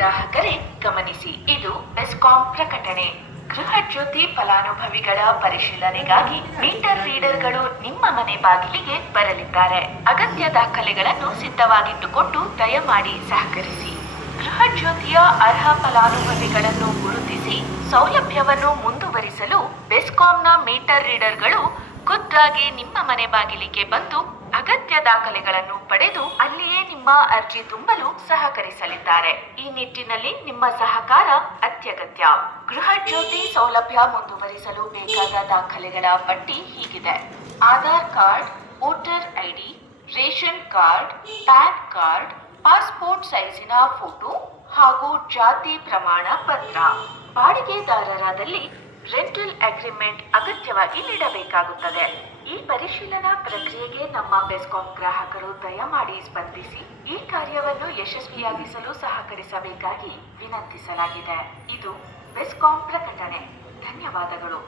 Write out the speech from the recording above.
ಗ್ರಾಹಕರೇ ಗಮನಿಸಿ, ಇದು ಬೆಸ್ಕಾಂ ಪ್ರಕಟಣೆ. ಗೃಹ ಜ್ಯೋತಿ ಫಲಾನುಭವಿಗಳ ಪರಿಶೀಲನೆಗಾಗಿ ಮೀಟರ್ ರೀಡರ್ಗಳು ನಿಮ್ಮ ಮನೆ ಬಾಗಿಲಿಗೆ ಬರಲಿದ್ದಾರೆ. ಅಗತ್ಯ ದಾಖಲೆಗಳನ್ನು ಸಿದ್ಧವಾಗಿಟ್ಟುಕೊಂಡು ದಯಮಾಡಿ ಸಹಕರಿಸಿ. ಗೃಹ ಜ್ಯೋತಿಯ ಅರ್ಹ ಫಲಾನುಭವಿಗಳನ್ನು ಗುರುತಿಸಿ ಸೌಲಭ್ಯವನ್ನು ಮುಂದುವರಿಸಲು ಬೆಸ್ಕಾಂನ ಮೀಟರ್ ರೀಡರ್ಗಳು ಖುದ್ದಾಗಿ ನಿಮ್ಮ ಮನೆ ಬಾಗಿಲಿಗೆ ಬಂದು ಅಗತ್ಯ ದಾಖಲೆಗಳನ್ನು ಪಡೆದು ಅಲ್ಲಿಯೇ ನಿಮ್ಮ ಅರ್ಜಿ ತುಂಬಲು ಸಹಕರಿಸಲಿದ್ದಾರೆ. ಈ ನಿಟ್ಟಿನಲ್ಲಿ ನಿಮ್ಮ ಸಹಕಾರ ಅತ್ಯಗತ್ಯ. ಗೃಹ ಜ್ಯೋತಿ ಸೌಲಭ್ಯ ಮುಂದುವರಿಸಲು ಬೇಕಾದ ದಾಖಲೆಗಳ ಪಟ್ಟಿ ಹೀಗಿದೆ: Aadhaar card, voter ID, ration card, PAN card, passport ಸೈಜಿನ ಫೋಟೋ ಹಾಗೂ ಜಾತಿ ಪ್ರಮಾಣ ಪತ್ರ. ಬಾಡಿಗೆದಾರರಾದಲ್ಲಿ ರೆಂಟಲ್ ಅಗ್ರಿಮೆಂಟ್ ಅಗತ್ಯವಾಗಿ ನೀಡಬೇಕಾಗುತ್ತದೆ. ಈ ಪರಿಶೀಲನಾ ಪ್ರಕ್ರಿಯೆಗೆ ನಮ್ಮ ಬೆಸ್ಕಾಂ ಗ್ರಾಹಕರು ದಯಮಾಡಿ ಸ್ಪಂದಿಸಿ ಈ ಕಾರ್ಯವನ್ನು ಯಶಸ್ವಿಯಾಗಿಸಲು ಸಹಕರಿಸಬೇಕಾಗಿ ವಿನಂತಿಸಲಾಗಿದೆ. ಇದು ಬೆಸ್ಕಾಂ ಪ್ರಕಟಣೆ. ಧನ್ಯವಾದಗಳು.